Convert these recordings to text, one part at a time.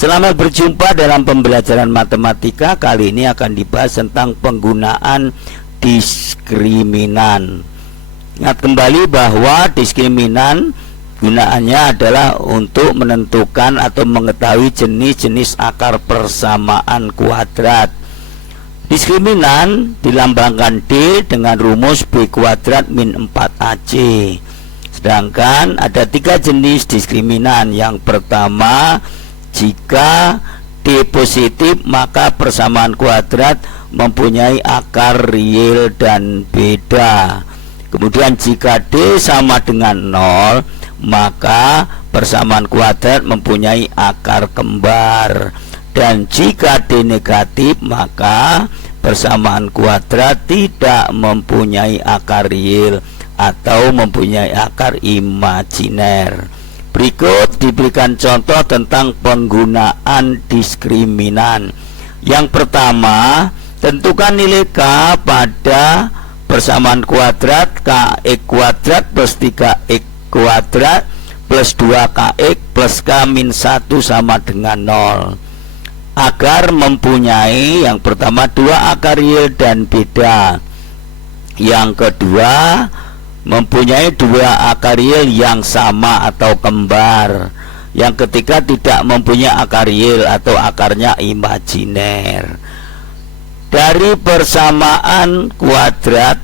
Selamat berjumpa dalam pembelajaran matematika. Kali ini akan dibahas tentang penggunaan diskriminan. Ingat kembali bahwa diskriminan gunaannya adalah untuk menentukan atau mengetahui jenis-jenis akar persamaan kuadrat. Diskriminan dilambangkan D dengan rumus B kuadrat min 4AC. Sedangkan ada 3 jenis diskriminan. Yang pertama, jika D positif maka persamaan kuadrat mempunyai akar real dan beda. Kemudian jika D sama dengan 0 maka persamaan kuadrat mempunyai akar kembar. Dan jika D negatif maka persamaan kuadrat tidak mempunyai akar real atau mempunyai akar imajiner. Berikut diberikan contoh tentang penggunaan diskriminan. Yang pertama, tentukan nilai K pada persamaan kuadrat Kx kuadrat plus 3x kuadrat plus 2Kx plus K min 1 sama dengan 0 agar mempunyai yang pertama 2 akar real dan beda. Yang kedua, mempunyai 2 akar real yang sama atau kembar. Yang ketiga, tidak mempunyai akar real atau akarnya imajiner. Dari persamaan kuadrat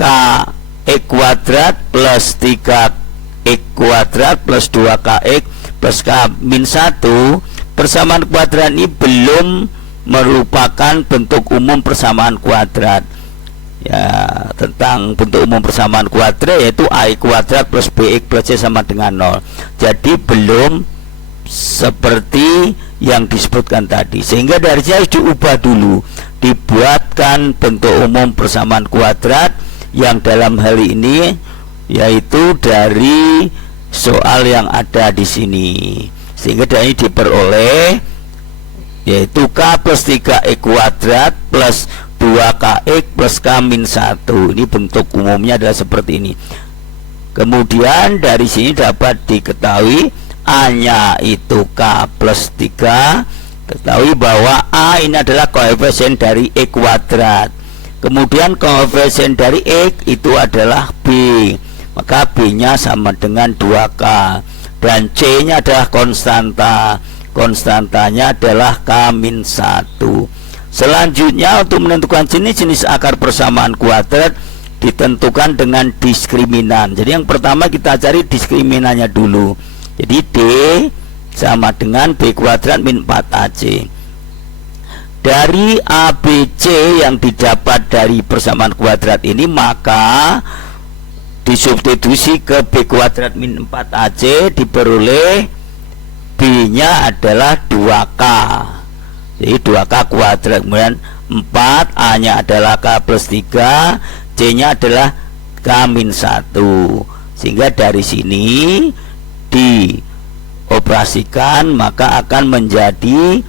Kx kuadrat plus 3x kuadrat plus 2Kx plus K min 1, persamaan kuadrat ini belum merupakan bentuk umum persamaan kuadrat. Ya, tentang bentuk umum persamaan kuadrat yaitu A kuadrat plus BX plus C sama dengan 0. Jadi belum seperti yang disebutkan tadi. Sehingga dari sini harus diubah dulu, dibuatkan bentuk umum persamaan kuadrat yang dalam hal ini yaitu dari soal yang ada di sini. Sehingga dari ini diperoleh yaitu K plus 3x kuadrat plus 2Kx plus K min 1. Ini bentuk umumnya adalah seperti ini. Kemudian dari sini dapat diketahui A nya itu K plus 3. Ketahui bahwa A ini adalah koefisien dari X kuadrat. Kemudian koefisien dari X itu adalah B, maka B nya sama dengan 2K. Dan C nya adalah konstanta. Konstantanya adalah K min 1. Selanjutnya, untuk menentukan jenis-jenis akar persamaan kuadrat ditentukan dengan diskriminan. Jadi yang pertama kita cari diskriminannya dulu. Jadi D sama dengan B kuadrat min 4AC. Dari ABC yang didapat dari persamaan kuadrat ini maka disubstitusi ke B kuadrat min 4AC, diperoleh B nya adalah 2K. Jadi 2K kuadrat, kemudian 4, A nya adalah K plus 3, C nya adalah K min 1. Sehingga dari sini dioperasikan maka akan menjadi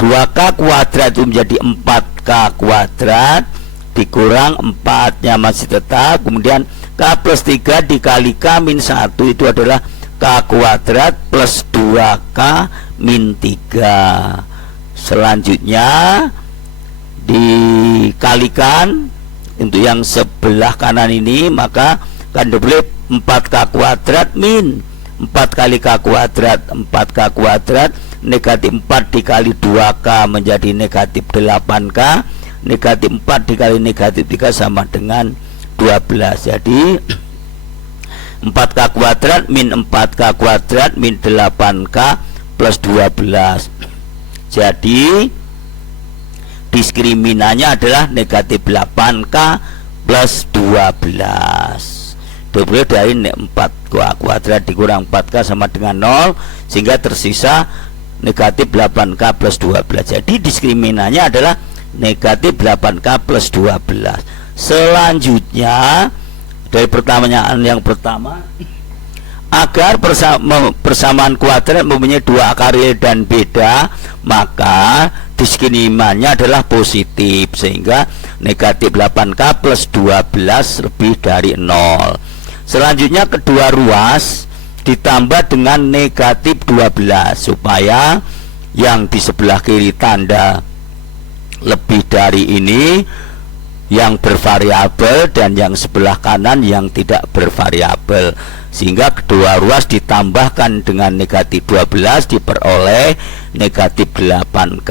2K kuadrat itu menjadi 4K kuadrat dikurang 4 nya masih tetap, kemudian K plus 3 dikali K min 1 itu adalah K kuadrat plus 2K min 3. Selanjutnya dikalikan untuk yang sebelah kanan ini maka akan dibeli 4K kuadrat min 4 kali K kuadrat, 4K kuadrat negatif 4 dikali 2K menjadi negatif 8K, negatif 4 dikali negatif 3 sama dengan 12. Jadi 4K kuadrat min 4K kuadrat min 8K plus 12. Jadi diskriminannya adalah negatif 8K plus 12. Diberi dari 4K kuadrat dikurang 4K sama dengan 0, sehingga tersisa negatif 8K plus 12. Jadi diskriminannya adalah negatif 8K plus 12. Selanjutnya dari pertanyaan yang pertama, agar persamaan kuadrat mempunyai 2 akar real dan beda maka diskriminannya adalah positif, sehingga negatif 8K plus 12 lebih dari 0. Selanjutnya kedua ruas ditambah dengan negatif 12 supaya yang di sebelah kiri tanda lebih dari ini yang bervariabel dan yang sebelah kanan yang tidak bervariabel, sehingga kedua ruas ditambahkan dengan negatif 12 diperoleh negatif 8K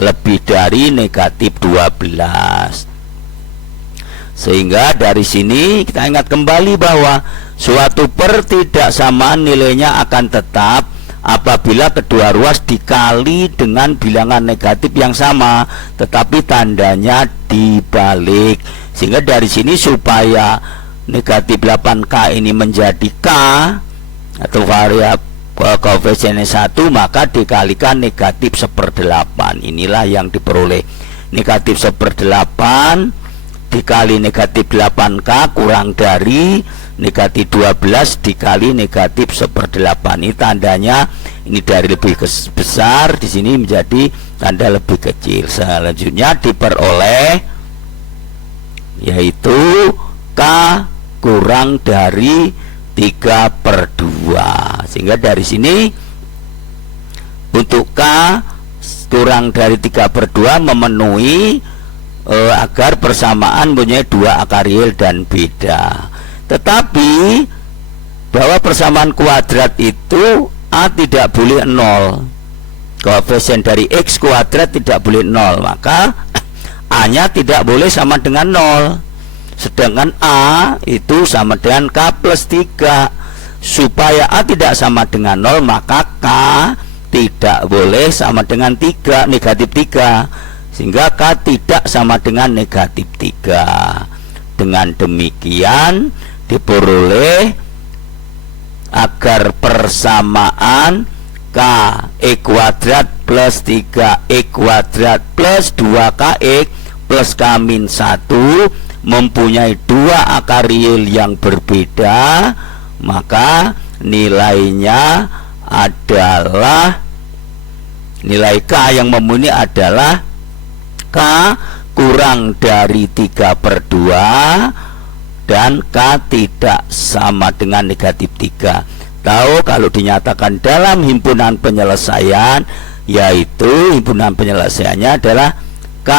lebih dari negatif 12. Sehingga dari sini kita ingat kembali bahwa suatu pertidaksamaan nilainya akan tetap apabila kedua ruas dikali dengan bilangan negatif yang sama tetapi tandanya dibalik. Sehingga dari sini supaya negatif 8K ini menjadi K atau variabel koefisiennya 1, maka dikalikan negatif 1/8. Inilah yang diperoleh. Negatif 1/8 dikali negatif 8K kurang dari negatif 12 dikali negatif 1/8. Ini tandanya ini dari lebih besar, di sini menjadi tanda lebih kecil. Selanjutnya diperoleh yaitu K kurang dari 3/2. Sehingga dari sini untuk K kurang dari 3/2 memenuhi agar persamaan punya dua akar real dan beda. Tetapi bahwa persamaan kuadrat itu A tidak boleh 0, koefisien dari X kuadrat tidak boleh 0, maka A nya tidak boleh sama dengan 0. Sedangkan A itu sama dengan K plus 3. Supaya A tidak sama dengan 0, maka K tidak boleh sama dengan 3, negatif 3. Sehingga K tidak sama dengan negatif 3. Dengan demikian diperoleh agar persamaan K E kuadrat plus 3E kuadrat plus 2KX plus K-1 mempunyai dua akar real yang berbeda, maka nilainya adalah nilai K yang memenuhi adalah K kurang dari 3/2 dan K tidak sama dengan negatif 3. Tahu kalau dinyatakan dalam himpunan penyelesaian, yaitu himpunan penyelesaiannya adalah K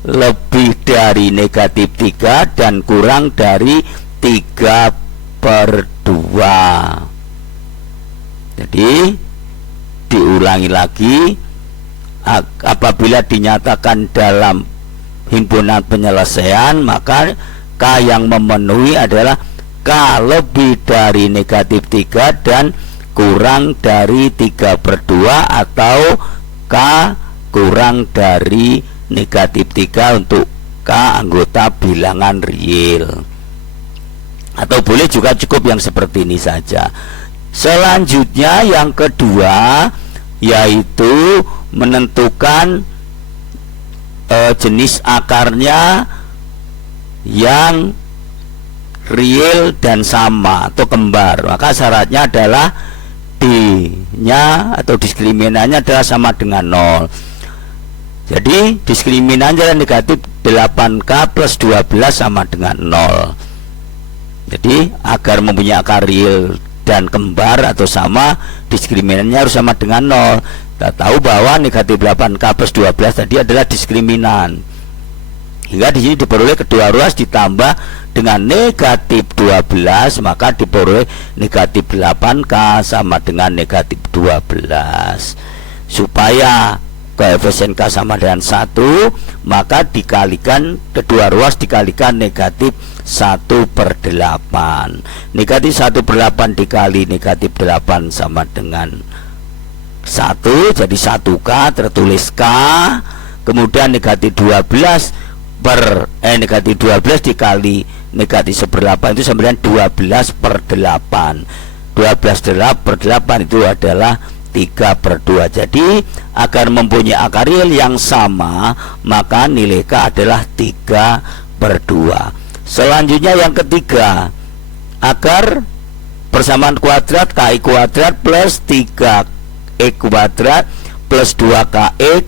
lebih dari negatif 3 dan kurang dari 3/2. Jadi diulangi lagi, apabila dinyatakan dalam himpunan penyelesaian, maka K yang memenuhi adalah K lebih dari negatif 3 dan kurang dari 3/2 atau K kurang dari negatif 3 untuk K anggota bilangan real. Atau boleh juga cukup yang seperti ini saja. Selanjutnya yang kedua yaitu menentukan jenis akarnya yang real dan sama atau kembar. Maka syaratnya adalah D-nya atau diskriminannya adalah sama dengan 0. Jadi diskriminannya adalah negatif 8K plus 12 sama dengan 0. Jadi agar mempunyai akar real dan kembar atau sama, diskriminannya harus sama dengan 0. Kita tahu bahwa negatif 8K plus 12 tadi adalah diskriminan. Hingga di sini diperoleh kedua ruas ditambah dengan negatif 12, maka diperoleh negatif 8K sama dengan negatif 12. Supaya koefisien K sama dengan 1, maka dikalikan kedua ruas dikalikan negatif 1/8. Negatif 1/8 dikali negatif 8 sama dengan 1, jadi 1K, tertulis K. Kemudian negatif 12 dikali negatif 1/8 itu sama dengan 12/8. 12/8 itu adalah 3/2. Jadi agar mempunyai akar real yang sama, maka nilai K adalah 3/2. Selanjutnya yang ketiga, agar persamaan kuadrat KI kuadrat plus 3E kuadrat plus 2KX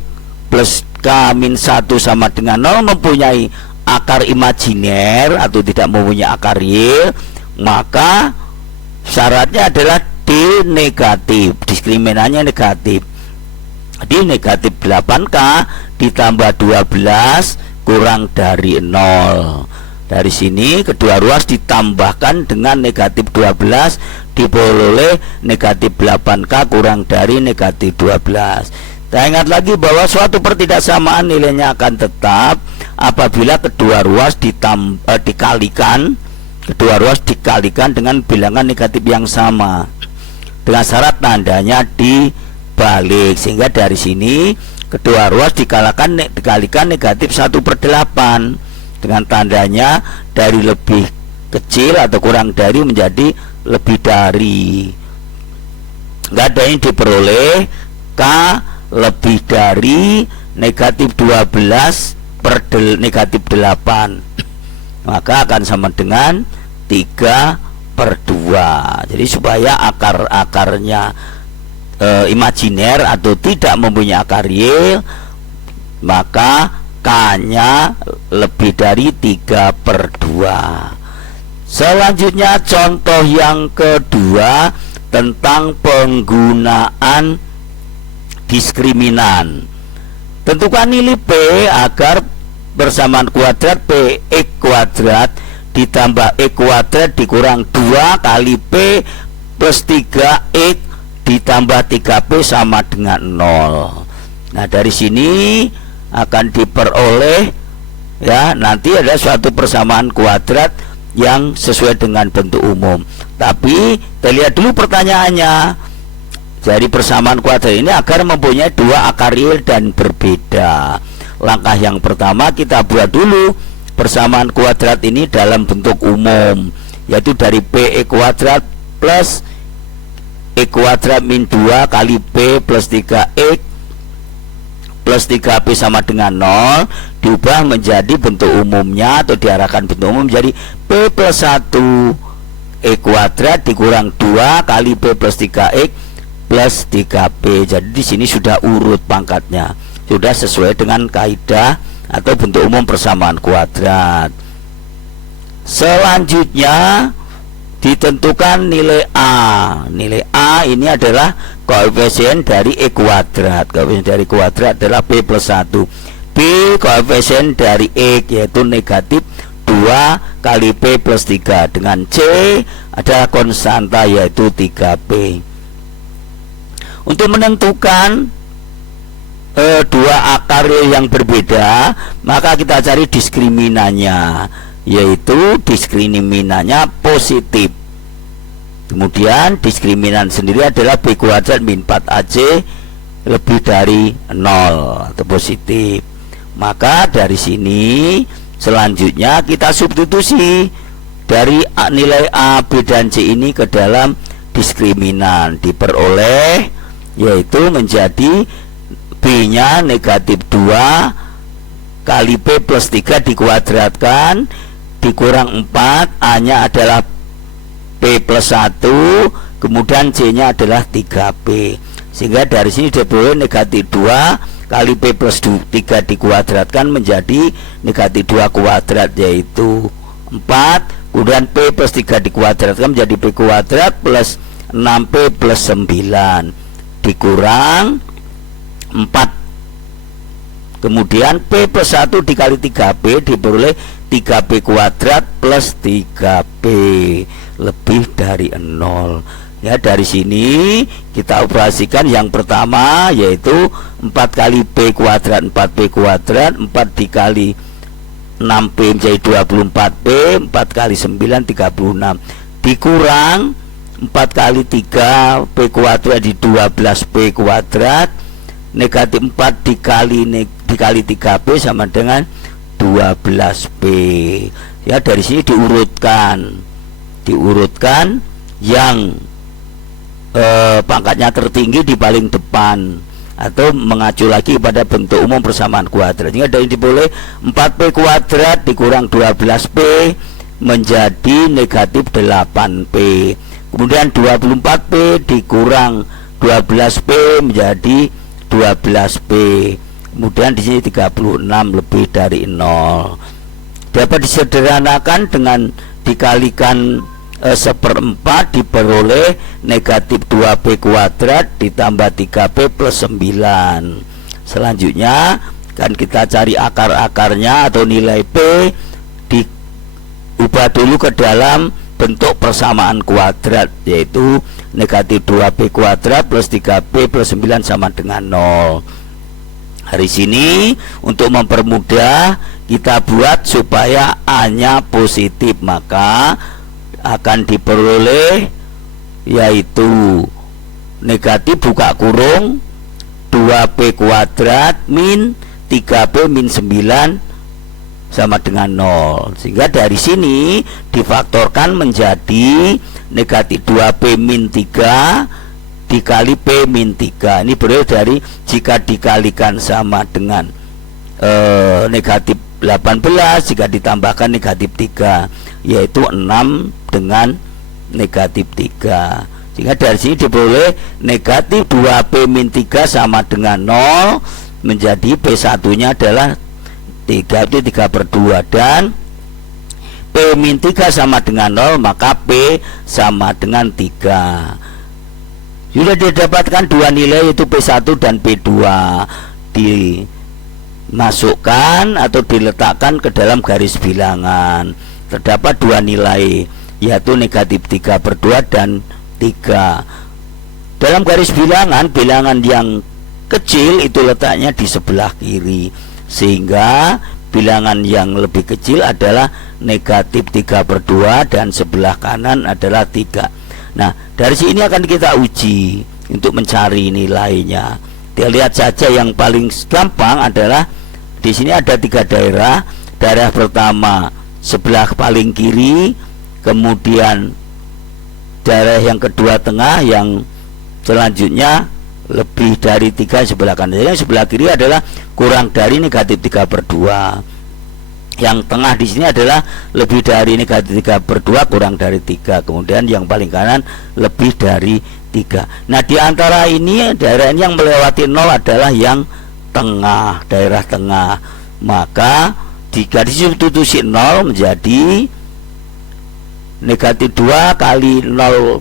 plus K-1 sama dengan 0 mempunyai akar imajiner atau tidak mempunyai akar real, maka syaratnya adalah D negatif, diskriminannya negatif. Jadi negatif 8K ditambah 12 kurang dari 0. Dari sini kedua ruas ditambahkan dengan negatif 12 diperoleh negatif 8K kurang dari negatif 12. Kita ingat lagi bahwa suatu pertidaksamaan nilainya akan tetap apabila kedua ruas dikalikan dengan bilangan negatif yang sama dengan syarat tandanya dibalik, sehingga dari sini kedua ruas dikalikan negatif 1/8 dengan tandanya dari lebih kecil atau kurang dari menjadi lebih dari. Nggak ada yang diperoleh K lebih dari negatif 12 per negatif 8, maka akan sama dengan 3/2. Jadi supaya akar-akarnya imajiner atau tidak mempunyai akar real, maka K-nya lebih dari 3/2. Selanjutnya contoh yang kedua tentang penggunaan diskriminan. Tentukan nilai P agar persamaan kuadrat Px kuadrat ditambah X kuadrat dikurang 2 kali P plus 3X ditambah 3P sama dengan 0. Nah, dari sini akan diperoleh ya nanti ada suatu persamaan kuadrat yang sesuai dengan bentuk umum. Tapi kita lihat dulu pertanyaannya. Jadi persamaan kuadrat ini agar mempunyai dua akar real dan berbeda. Langkah yang pertama kita buat dulu persamaan kuadrat ini dalam bentuk umum, yaitu dari P kuadrat plus X kuadrat min 2 kali P plus 3X plus 3P sama dengan 0 diubah menjadi bentuk umumnya atau diarahkan bentuk umum menjadi P plus 1 X kuadrat dikurang 2 kali P plus 3X plus 3P. Jadi di sini sudah urut pangkatnya, sudah sesuai dengan kaidah atau bentuk umum persamaan kuadrat. Selanjutnya ditentukan nilai A. Nilai A ini adalah koefisien dari X kuadrat. Koefisien dari kuadrat adalah P plus 1. B koefisien dari X yaitu negatif 2 kali P plus 3. Dengan C adalah konstanta yaitu 3P. Untuk menentukan dua akar yang berbeda, maka kita cari diskriminannya, yaitu diskriminannya positif. Kemudian diskriminan sendiri adalah B kuadrat min 4AC lebih dari 0 atau positif. Maka dari sini selanjutnya kita substitusi dari nilai A, B, dan C ini ke dalam diskriminan, diperoleh yaitu menjadi B-nya negatif 2 kali P plus 3 dikuadratkan dikurang 4, A-nya adalah P plus 1, kemudian C-nya adalah 3P. Sehingga dari sini diperoleh negatif 2 kali P plus 3 dikuadratkan menjadi negatif 2 kuadrat yaitu 4, kemudian P plus 3 dikuadratkan menjadi P kuadrat plus 6P plus 9 dikurang 4, kemudian P plus 1 dikali 3P diperoleh 3P kuadrat plus 3P lebih dari 0. Ya, dari sini kita operasikan yang pertama yaitu 4 kali P kuadrat 4P kuadrat, 4 dikali 6P menjadi 24P, 4 kali 9 36 dikurang 4 kali 3 P kuadrat di 12P kuadrat, negatif 4 dikali 3P sama dengan 12P. Ya, dari sini diurutkan yang pangkatnya tertinggi di paling depan atau mengacu lagi pada bentuk umum persamaan kuadrat. Sehingga dari diboleh 4P kuadrat dikurang 12P menjadi negatif 8P. Kemudian 24P dikurang 12P menjadi 12P. Kemudian di sini 36 lebih dari 0. Dapat disederhanakan dengan dikalikan 1/4 diperoleh negatif 2P kuadrat ditambah 3P plus 9. Selanjutnya kan kita cari akar-akarnya atau nilai P, diubah dulu ke dalam bentuk persamaan kuadrat, yaitu negatif 2P kuadrat plus 3P plus 9 sama dengan 0. Hari sini untuk mempermudah kita buat supaya A-nya positif, maka akan diperoleh yaitu negatif buka kurung 2P kuadrat min 3P min 9 sama dengan 0. Sehingga dari sini difaktorkan menjadi negatif 2P min 3 dikali P min 3. Ini berarti dari jika dikalikan sama dengan negatif 18 jika ditambahkan negatif 3, yaitu 6 dengan negatif 3. Sehingga dari sini diperoleh negatif 2P min 3 sama dengan 0, menjadi P1 nya adalah 3, itu 3/2, dan P min 3 sama dengan 0, maka P sama dengan 3. Sudah didapatkan dua nilai, yaitu P1 dan P2, dimasukkan atau diletakkan ke dalam garis bilangan. Terdapat dua nilai, yaitu negatif 3/2 dan 3. Dalam garis bilangan, bilangan yang kecil itu letaknya di sebelah kiri, sehingga bilangan yang lebih kecil adalah negatif 3/2 dan sebelah kanan adalah 3. Nah, dari sini akan kita uji untuk mencari nilainya. Kita lihat saja yang paling gampang adalah di sini ada 3 daerah. Daerah pertama sebelah paling kiri, kemudian daerah yang kedua tengah, yang selanjutnya lebih dari 3 sebelah kanan. Jadi yang sebelah kiri adalah kurang dari negatif 3/2. Yang tengah di sini adalah lebih dari negatif 3/2 kurang dari 3. Kemudian yang paling kanan lebih dari 3. Nah, di antara ini daerah ini yang melewati 0 adalah yang tengah, daerah tengah. Maka jika disubstitusi 0 menjadi negatif 2 kali 0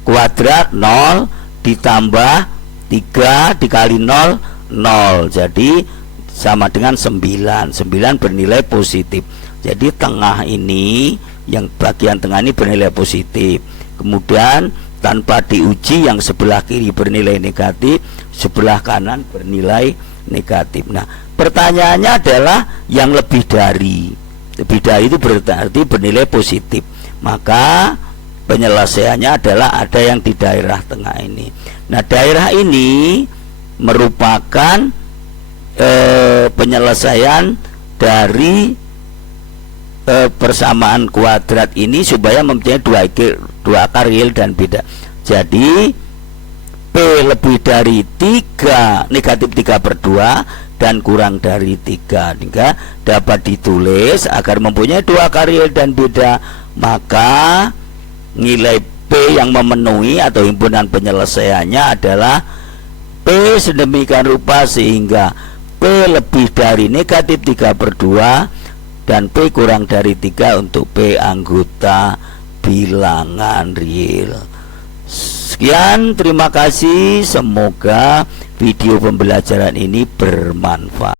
kuadrat 0 ditambah 3 dikali 0 0, jadi sama dengan 9. 9 bernilai positif. Jadi tengah ini, yang bagian tengah ini bernilai positif. Kemudian tanpa diuji yang sebelah kiri bernilai negatif, sebelah kanan bernilai negatif. Nah, pertanyaannya adalah yang lebih dari. Lebih dari itu berarti bernilai positif. Maka penyelesaiannya adalah ada yang di daerah tengah ini. Nah, daerah ini merupakan penyelesaian dari persamaan kuadrat ini supaya mempunyai dua akar real dan beda. Jadi P lebih dari 3 negatif 3/2 dan kurang dari 3, hingga dapat ditulis agar mempunyai 2 akar real dan beda, maka nilai P yang memenuhi atau himpunan penyelesaiannya adalah P sedemikian rupa sehingga P lebih dari negatif 3/2 dan P kurang dari 3 untuk P anggota bilangan real. Sekian, terima kasih. Semoga video pembelajaran ini bermanfaat.